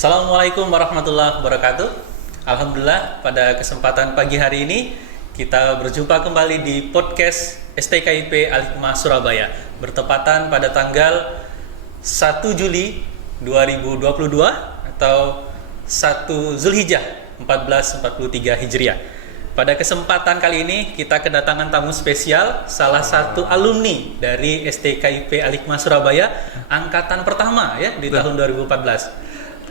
Assalamualaikum warahmatullahi wabarakatuh. Alhamdulillah, pada kesempatan pagi hari ini kita berjumpa kembali di podcast STKIP Al-Hikmah Surabaya, bertepatan pada tanggal 1 Juli 2022 atau 1 Zulhijjah 1443 Hijriah. Pada kesempatan kali ini kita kedatangan tamu spesial, salah satu alumni dari STKIP Al-Hikmah Surabaya angkatan pertama ya di tahun 2014.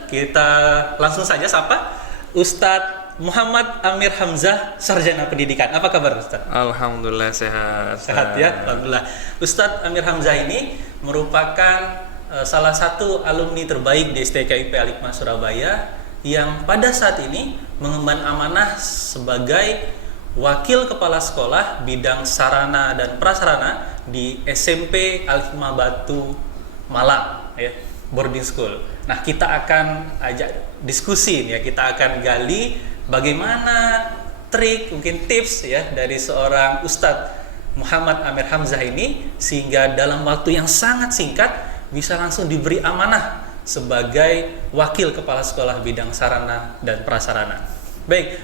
Kita langsung saja sapa Ustadz Muhammad Amir Hamzah, Sarjana Pendidikan. Apa kabar Ustadz? Alhamdulillah sehat. Sehat ya, Alhamdulillah. Ustadz Amir Hamzah ini merupakan salah satu alumni terbaik di STKIP Al-Hikmah Surabaya yang pada saat ini mengemban amanah sebagai Wakil Kepala Sekolah Bidang Sarana dan Prasarana di SMP Al-Hikmah Batu Malang ya, boarding school. Nah, kita akan ajak diskusi ya, kita akan gali bagaimana trik, mungkin tips ya dari seorang Ustadz Muhammad Amir Hamzah ini sehingga dalam waktu yang sangat singkat bisa langsung diberi amanah sebagai Wakil Kepala Sekolah Bidang Sarana dan Prasarana. Baik,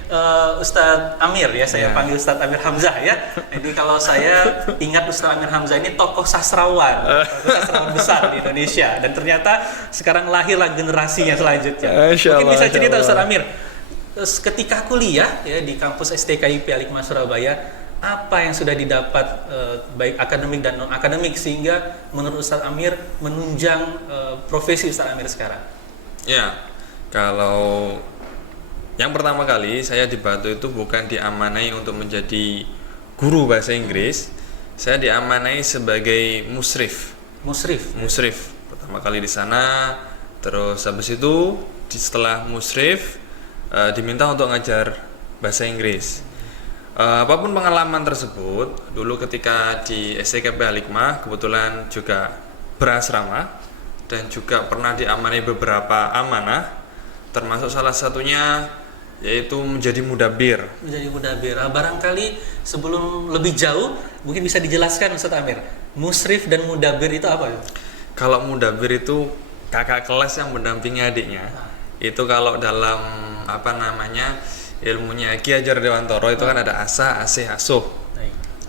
Ustadz Amir ya, saya panggil Ustadz Amir Hamzah ya. Jadi kalau saya ingat Ustadz Amir Hamzah ini tokoh sastrawan besar di Indonesia, dan ternyata sekarang lahirlah generasinya selanjutnya. Mungkin bisa cerita Ustadz Amir, ketika kuliah ya di kampus STKIP Al-Hikmah Surabaya, apa yang sudah didapat baik akademik dan non akademik sehingga menurut Ustadz Amir menunjang profesi Ustadz Amir sekarang? Ya, kalau yang pertama kali saya di Batu itu bukan diamanai untuk menjadi guru bahasa Inggris, saya diamanai sebagai musrif. Musrif. Pertama kali di sana, terus habis itu setelah musrif diminta untuk ngajar bahasa Inggris. Apapun pengalaman tersebut, dulu ketika di STKIP Al-Hikmah kebetulan juga berasrama dan juga pernah diamanai beberapa amanah, termasuk salah satunya yaitu menjadi mudabir. Barangkali sebelum lebih jauh mungkin bisa dijelaskan Ustadz Amir, musrif dan mudabir itu apa? Kalau mudabir itu kakak kelas yang mendampingi adiknya. Itu kalau dalam ilmunya Ki Hajar Dewantoro itu kan ada asa, asih, asuh.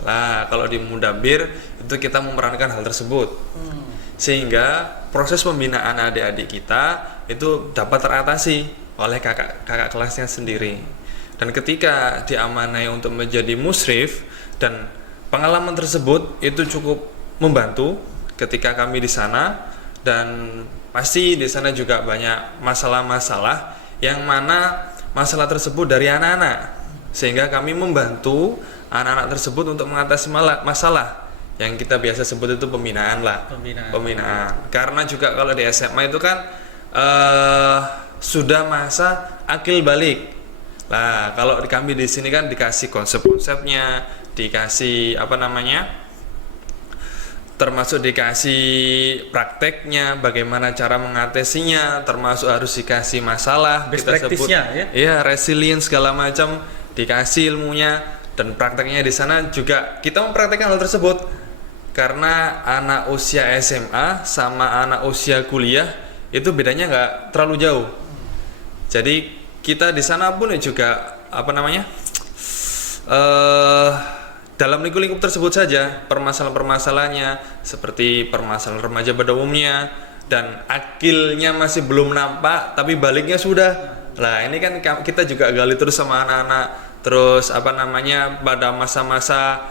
Lah, kalau di mudabir itu kita memerankan hal tersebut. Sehingga proses pembinaan adik-adik kita itu dapat teratasi oleh kakak kelasnya sendiri. Dan ketika diamanai untuk menjadi musrif, dan pengalaman tersebut itu cukup membantu ketika kami di sana, dan pasti di sana juga banyak masalah-masalah yang mana masalah tersebut dari anak-anak, sehingga kami membantu anak-anak tersebut untuk mengatasi masalah yang kita biasa sebut itu pembinaan. Karena juga kalau di SMA itu kan sudah masa akil balik. Lah, kalau kami di sini kan dikasih konsep-konsepnya, dikasih termasuk dikasih prakteknya, bagaimana cara mengatasinya, termasuk harus dikasih masalah, best kita sebut ya resilience segala macam, dikasih ilmunya dan prakteknya. Di sana juga kita mempraktekkan hal tersebut, karena anak usia SMA sama anak usia kuliah itu bedanya nggak terlalu jauh. Jadi kita di sana pun juga dalam lingkup tersebut saja permasalahan-permasalahannya seperti permasalahan remaja pada umumnya, dan akilnya masih belum nampak tapi baliknya sudah. Lah, ini kan kita juga gali terus sama anak-anak, terus pada masa-masa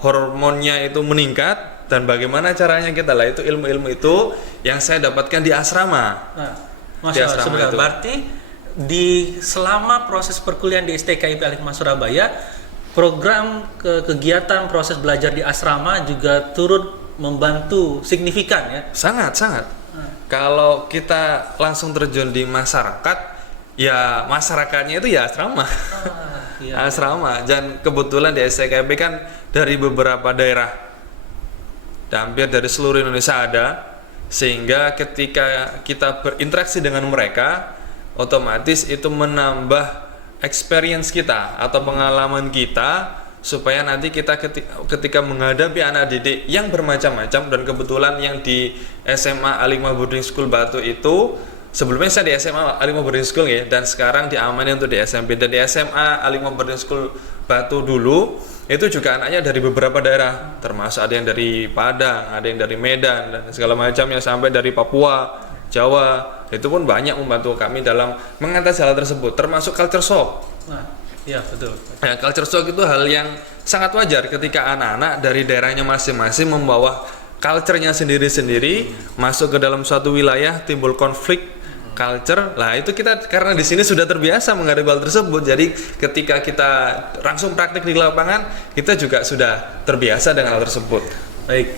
hormonnya itu meningkat, dan bagaimana caranya kita, lah itu ilmu-ilmu itu yang saya dapatkan di asrama. Masya Allah, sebenarnya berarti selama proses perkuliahan di STKIP Al-Hikmah Surabaya, program kegiatan proses belajar di asrama juga turut membantu signifikan ya? Sangat. Kalau kita langsung terjun di masyarakat, ya masyarakatnya itu ya asrama. Asrama. Dan kebetulan di STKIP kan dari beberapa daerah, hampir dari seluruh Indonesia ada, sehingga ketika kita berinteraksi dengan mereka, otomatis itu menambah experience kita atau pengalaman kita, supaya nanti kita ketika menghadapi anak didik yang bermacam-macam. Dan kebetulan yang di SMA Al-Hikmah Boarding School Batu itu sebelumnya saya di SMA Alimah Boarding School ya, dan sekarang diamani untuk di SMP. Dan di SMA Alimah Boarding School Batu dulu itu juga anaknya dari beberapa daerah, termasuk ada yang dari Padang, ada yang dari Medan dan segala macamnya, sampai dari Papua, Jawa. Itu pun banyak membantu kami dalam mengatasi hal tersebut, termasuk culture shock. Nah, iya betul. Ya, culture shock itu hal yang sangat wajar ketika anak-anak dari daerahnya masing-masing membawa culture-nya sendiri-sendiri masuk ke dalam suatu wilayah, timbul konflik culture. Lah itu kita karena di sini sudah terbiasa menghadapi hal tersebut. Jadi ketika kita langsung praktik di lapangan, kita juga sudah terbiasa dengan hal tersebut. Baik,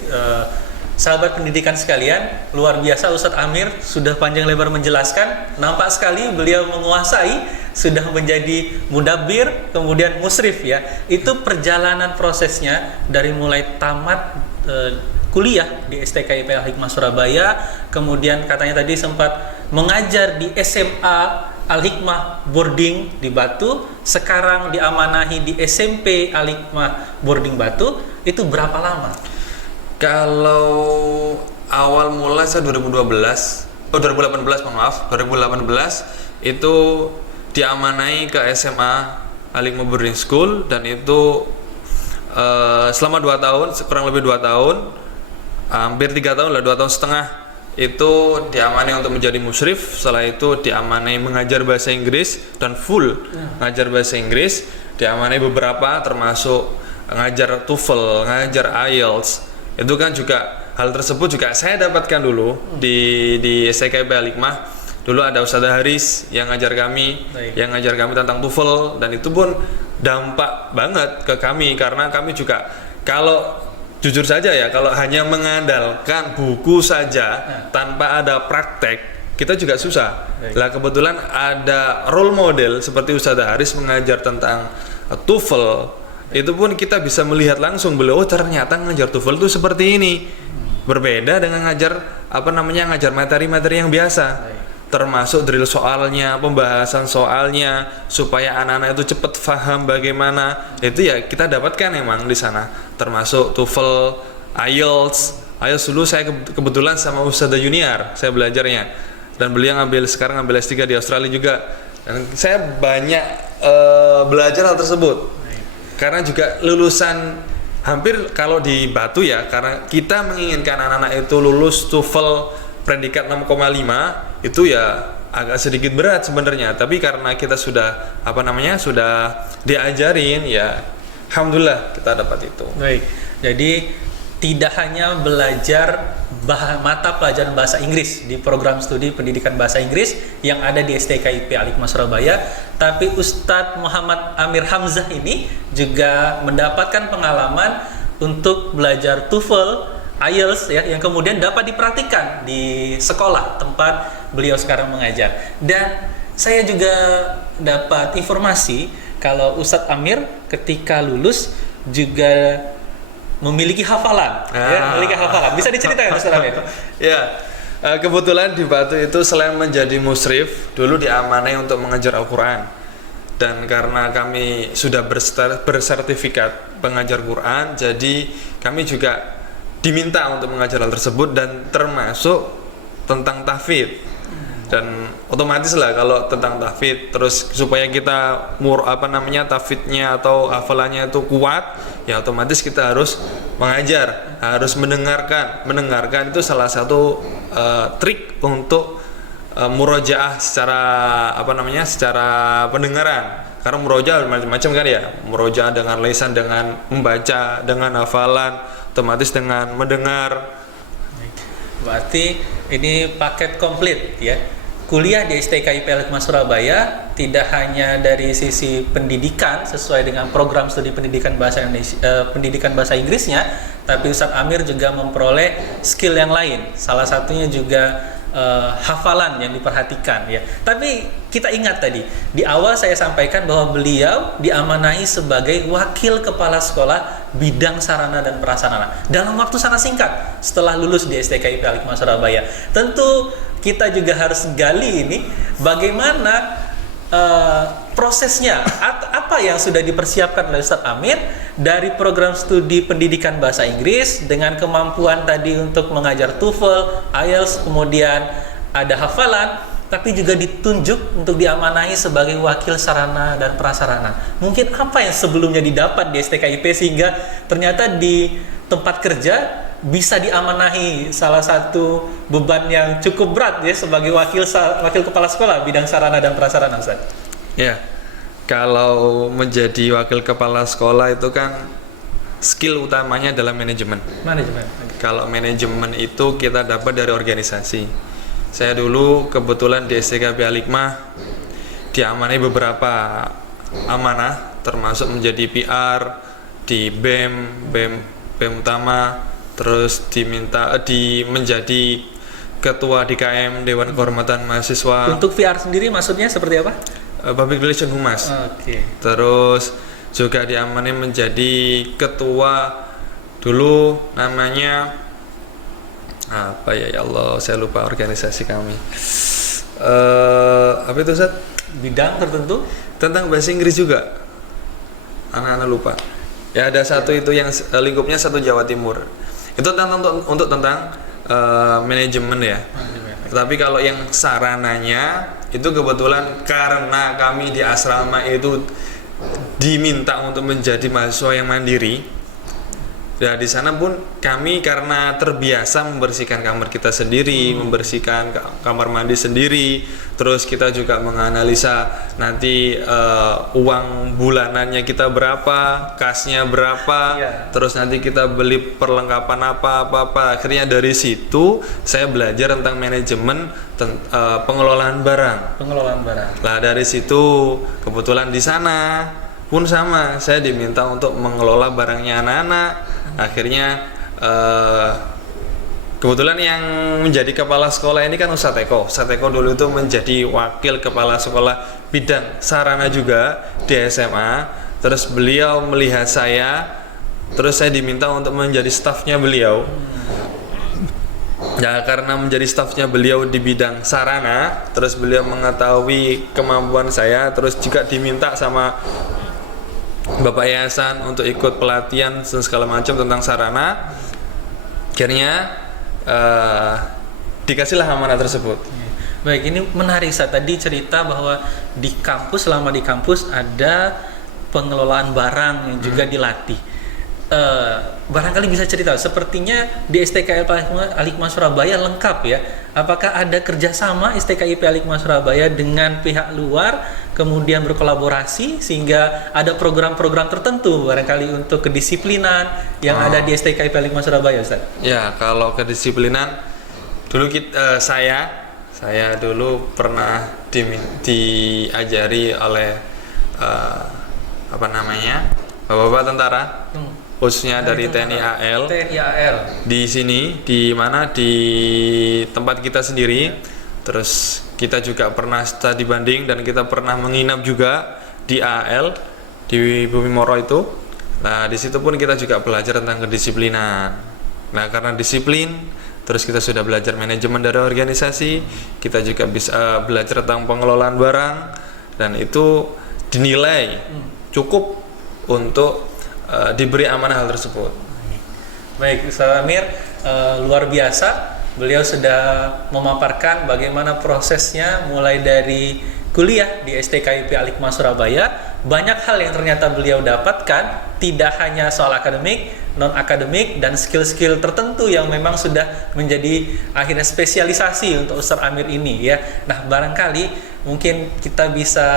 sahabat pendidikan sekalian, luar biasa Ustadz Amir sudah panjang lebar menjelaskan. Nampak sekali beliau menguasai, sudah menjadi mudabbir, kemudian musrif ya. Itu perjalanan prosesnya dari mulai tamat kuliah di STKIP Al-Hikmah Surabaya, kemudian katanya tadi sempat mengajar di SMA Al-Hikmah Boarding di Batu, sekarang diamanahi di SMP Al-Hikmah Boarding Batu. Itu berapa lama? Kalau awal mulai saya 2018 itu diamanai ke SMA Al-Hikmah Boarding School, dan itu selama 2 tahun, kurang lebih 2 tahun, hampir 3 tahun lah, 2 tahun setengah itu diamanai untuk menjadi musyrif. Setelah itu diamanai mengajar bahasa Inggris dan full ngajar bahasa Inggris, diamanai beberapa termasuk ngajar TOEFL, ngajar IELTS. Itu kan juga hal tersebut juga saya dapatkan dulu di STKIP Al-Hikmah. Dulu ada Ustaz Haris yang ngajar kami, yang ngajar kami tentang TOEFL, dan itu pun dampak banget ke kami karena kami juga, kalau jujur saja ya, kalau hanya mengandalkan buku saja tanpa ada praktek, kita juga susah. Lah kebetulan ada role model seperti Ustaz Haris mengajar tentang TOEFL, itu pun kita bisa melihat langsung beliau, oh ternyata ngajar TOEFL itu seperti ini. Berbeda dengan ngajar materi-materi yang biasa. Termasuk drill soalnya, pembahasan soalnya, supaya anak-anak itu cepat paham bagaimana. Itu ya kita dapatkan emang di sana. Termasuk TOEFL, IELTS dulu saya kebetulan sama Ustadz Junior saya belajarnya, dan beliau sekarang ngambil S3 di Australia juga. Dan saya banyak belajar hal tersebut. Karena juga lulusan hampir kalau di Batu ya, karena kita menginginkan anak-anak itu lulus TOEFL predikat 6,5, itu ya agak sedikit berat sebenarnya, tapi karena kita sudah sudah diajarin, ya alhamdulillah kita dapat itu. Baik, jadi tidak hanya belajar mata pelajaran bahasa Inggris di program studi pendidikan bahasa Inggris yang ada di STKIP Al-Hikmah Surabaya, tapi Ustadz Muhammad Amir Hamzah ini juga mendapatkan pengalaman untuk belajar TOEFL, IELTS ya, yang kemudian dapat dipraktikkan di sekolah tempat beliau sekarang mengajar. Dan saya juga dapat informasi kalau Ustadz Amir ketika lulus juga memiliki hafalan. Memiliki hafalan. Bisa diceritakan Ustadz Amir? Ya, kebetulan di Batu itu selain menjadi musyrif, dulu diamanai untuk mengajar Al-Quran. Dan karena kami sudah bersertifikat pengajar Quran, jadi kami juga diminta untuk mengajar hal tersebut, dan termasuk tentang tahfidz. Dan otomatis lah kalau tentang tahfidz, terus supaya kita tahfidznya atau hafalannya itu kuat, ya otomatis kita harus mengajar, harus mendengarkan itu salah satu trik untuk murojaah secara secara pendengaran. Karena murojaah macam-macam kan ya, murojaah dengan lisan, dengan membaca, dengan hafalan, otomatis dengan mendengar. Berarti ini paket komplit ya. Kuliah di STKIP Al-Hikmah Surabaya tidak hanya dari sisi pendidikan sesuai dengan program studi pendidikan bahasa Inggrisnya, tapi Ustadz Amir juga memperoleh skill yang lain. Salah satunya juga hafalan yang diperhatikan ya. Tapi kita ingat tadi di awal saya sampaikan bahwa beliau diamanahi sebagai wakil kepala sekolah bidang sarana dan prasarana dalam waktu sangat singkat setelah lulus di STKIP Al-Hikmah Surabaya. Tentu kita juga harus gali ini bagaimana prosesnya, apa yang sudah dipersiapkan oleh Ustadz Amir dari program studi pendidikan bahasa Inggris dengan kemampuan tadi untuk mengajar TOEFL, IELTS, kemudian ada hafalan. tapi juga ditunjuk untuk diamanahi sebagai wakil sarana dan prasarana. Mungkin apa yang sebelumnya didapat di STKIP sehingga ternyata di tempat kerja bisa diamanahi salah satu beban yang cukup berat ya sebagai wakil kepala sekolah bidang sarana dan prasarana, Ustaz. Ya, kalau menjadi wakil kepala sekolah itu kan skill utamanya adalah manajemen. Manajemen. Kalau manajemen itu kita dapat dari organisasi. Saya dulu kebetulan di STKIP Al-Hikmah diamanahi beberapa amanah, termasuk menjadi PR di BEM utama, terus menjadi ketua DKM Dewan Kehormatan Mahasiswa. Untuk VR sendiri maksudnya seperti apa? Public Relation Humas. Oke. Terus juga diamanahi menjadi ketua, dulu namanya apa ya, ya Allah saya lupa organisasi kami. Apa itu, Ustaz? Bidang tertentu Tentang bahasa Inggris juga. Anak-anak lupa. Ya ada satu itu yang lingkupnya satu Jawa Timur. Itu tentang tentang manajemen ya. Tapi kalau yang sarananya itu kebetulan karena kami di asrama itu diminta untuk menjadi mahasiswa yang mandiri. Ya di sana pun kami karena terbiasa membersihkan kamar kita sendiri, membersihkan kamar mandi sendiri, terus kita juga menganalisa nanti uang bulanannya kita berapa, kasnya berapa, terus nanti kita beli perlengkapan apa. Akhirnya dari situ saya belajar tentang manajemen pengelolaan barang. Lah dari situ kebetulan di sana pun sama, saya diminta untuk mengelola barangnya anak-anak. Akhirnya kebetulan yang menjadi kepala sekolah ini kan Ustadz Eko. Ustadz Eko dulu itu menjadi wakil kepala sekolah bidang sarana juga di SMA. Terus beliau melihat saya, terus saya diminta untuk menjadi stafnya beliau. Ya karena menjadi stafnya beliau di bidang sarana, terus beliau mengetahui kemampuan saya, terus juga diminta sama Bapak Yayasan untuk ikut pelatihan dan segala macam tentang sarana. Akhirnya dikasihlah amanah tersebut. Baik, ini menarik. Saya tadi cerita bahwa di kampus, selama di kampus ada pengelolaan barang yang juga dilatih. Barangkali bisa cerita, sepertinya di STKIP Al-Hikmah Surabaya lengkap ya. Apakah ada kerjasama STKIP Al-Hikmah Surabaya dengan pihak luar, kemudian berkolaborasi sehingga ada program-program tertentu barangkali untuk kedisiplinan yang ada di STKIP Al-Hikmah Surabaya, Ustaz? Ya, kalau kedisiplinan dulu saya dulu pernah diajari oleh bapak-bapak tentara. Khususnya dari TNI AL. Di sini, di mana di tempat kita sendiri. Terus kita juga pernah studi banding dan kita pernah menginap juga di AL di Bumi Moro itu. Nah, di situ pun kita juga belajar tentang kedisiplinan. Nah, karena disiplin, terus kita sudah belajar manajemen dari organisasi, kita juga bisa belajar tentang pengelolaan barang, dan itu dinilai cukup untuk diberi amanah hal tersebut. Baik, Ustaz Amir, luar biasa. Beliau sudah memaparkan bagaimana prosesnya mulai dari kuliah di STKIP Al-Hikmah Surabaya. Banyak hal yang ternyata beliau dapatkan, tidak hanya soal akademik, non-akademik, dan skill-skill tertentu yang memang sudah menjadi akhirnya spesialisasi untuk Ustaz Amir ini ya. Nah, barangkali mungkin kita bisa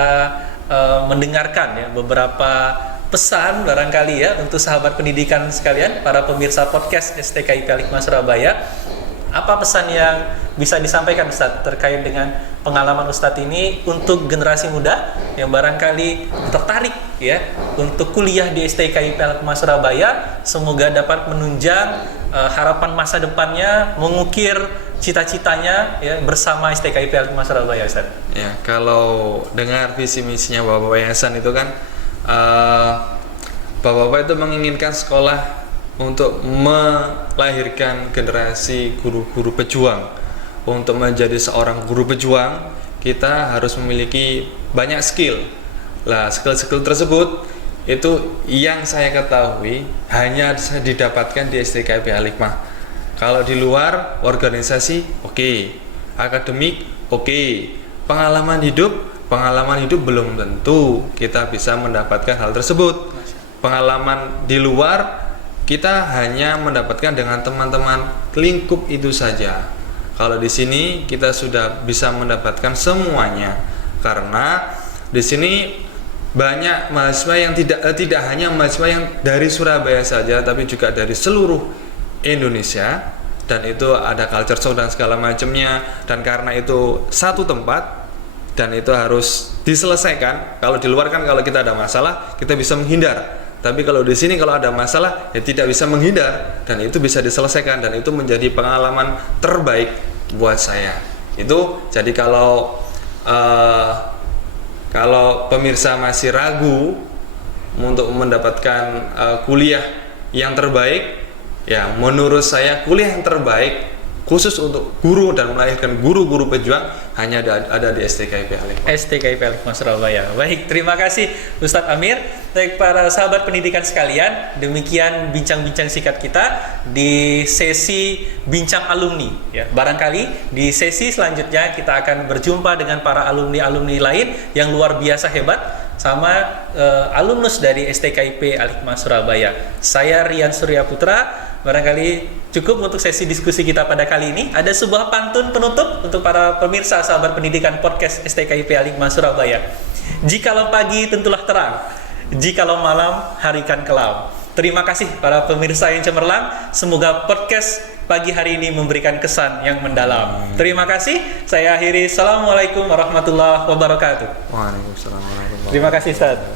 mendengarkan ya beberapa pesan barangkali ya untuk sahabat pendidikan sekalian, para pemirsa podcast STKIP Al-Hikmah Surabaya. Apa pesan yang bisa disampaikan, Ustadz, terkait dengan pengalaman Ustadz ini untuk generasi muda yang barangkali tertarik ya untuk kuliah di STKIP Al-Hikmah Surabaya? Semoga dapat menunjang harapan masa depannya, mengukir cita-citanya ya bersama STKIP Al-Hikmah Surabaya, Ustadz. Ya, kalau dengar visi misinya Bapak Yayasan itu kan Bapak-bapak itu menginginkan sekolah untuk melahirkan generasi guru-guru pejuang. Untuk menjadi seorang guru pejuang, kita harus memiliki banyak skill. Lah, skill-skill tersebut itu yang saya ketahui hanya bisa didapatkan di STKIP Al-Hikmah. Kalau di luar organisasi, oke. Akademik, oke. pengalaman hidup belum tentu kita bisa mendapatkan hal tersebut. Pengalaman di luar kita hanya mendapatkan dengan teman-teman lingkup itu saja. Kalau di sini kita sudah bisa mendapatkan semuanya, karena di sini banyak mahasiswa yang tidak hanya mahasiswa yang dari Surabaya saja, tapi juga dari seluruh Indonesia, dan itu ada culture shock dan segala macamnya. Dan karena itu satu tempat dan itu harus diselesaikan. Kalau di luar kan kalau kita ada masalah kita bisa menghindar. Tapi kalau di sini kalau ada masalah ya tidak bisa menghindar, dan itu bisa diselesaikan, dan itu menjadi pengalaman terbaik buat saya. Itu jadi kalau pemirsa masih ragu untuk mendapatkan kuliah yang terbaik, ya menurut saya kuliah yang terbaik khusus untuk guru dan melahirkan guru-guru pejuang hanya ada di STKIP Al-Hikmah. STKIP Al-Hikmah Surabaya. Baik, terima kasih Ustadz Amir. Baik, para sahabat pendidikan sekalian, demikian bincang-bincang singkat kita di sesi bincang alumni. Ya, barangkali di sesi selanjutnya kita akan berjumpa dengan para alumni-alumni lain yang luar biasa hebat sama alumnus dari STKIP Al-Hikmah Surabaya. Saya Rian Surya Putra. Barangkali cukup untuk sesi diskusi kita pada kali ini. Ada sebuah pantun penutup untuk para pemirsa sahabat pendidikan podcast STKIP Al-Hikmah Surabaya. Jikalau pagi tentulah terang, jikalau malam harikan kelam. Terima kasih para pemirsa yang cemerlang. Semoga podcast pagi hari ini memberikan kesan yang mendalam. Terima kasih. Saya akhiri. Assalamualaikum warahmatullahi wabarakatuh. Waalaikumsalam warahmatullahi wabarakatuh. Terima kasih Ustaz.